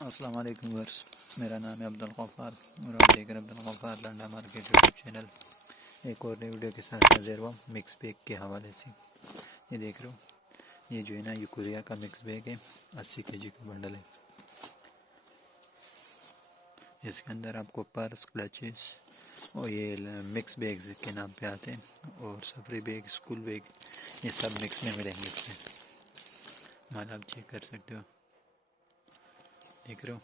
अस्सलाम वालेकुम व्यूअर्स, मेरा नाम है अब्दुल गफ्फार और आप देख रहे हैं Abdul Ghaffar Landa market YouTube channel. एक और नई वीडियो के साथ हाजिर हुआ मिक्स बैग के हवाले से। ये देख रहे हो, ये जो है ना, ये कोरिया का मिक्स बैग है। 80 kg का बंडल है। इसके अंदर आपको पर्स, क्लचेस और ये मिक्स बैग के नाम पे आते हैं, और सफरी बैग, स्कूल बैग, ये सब मिक्स में मिलेंगे इसमें। माल आप चेक कर सकते हो, देख रहे हो,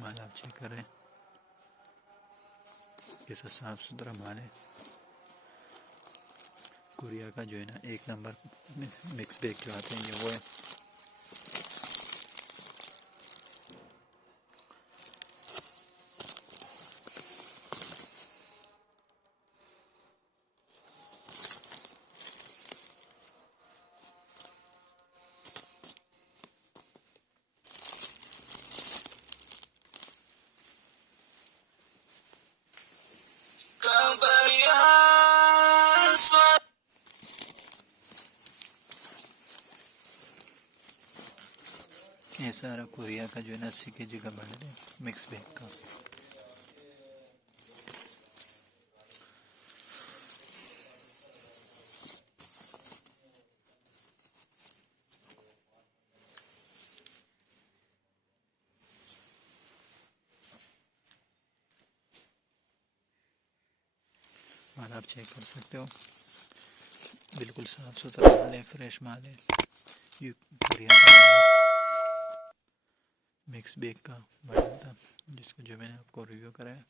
माल आप चेक कर रहे हैं कैसा साफ सुथरा माल है। कोरिया का जो है ना, एक नंबर मिक्स बैग जो आते हैं ये वो है। ये सारा कोरिया का जो है ना 80 kg का बंडल है मिक्स बैग का। माल आप चेक कर सकते हो, बिल्कुल साफ सुथरा माल है, फ्रेश माल है। ये कोरिया का मिक्स बैग का बंडल था जिसको जो मैंने आपको रिव्यू कराया।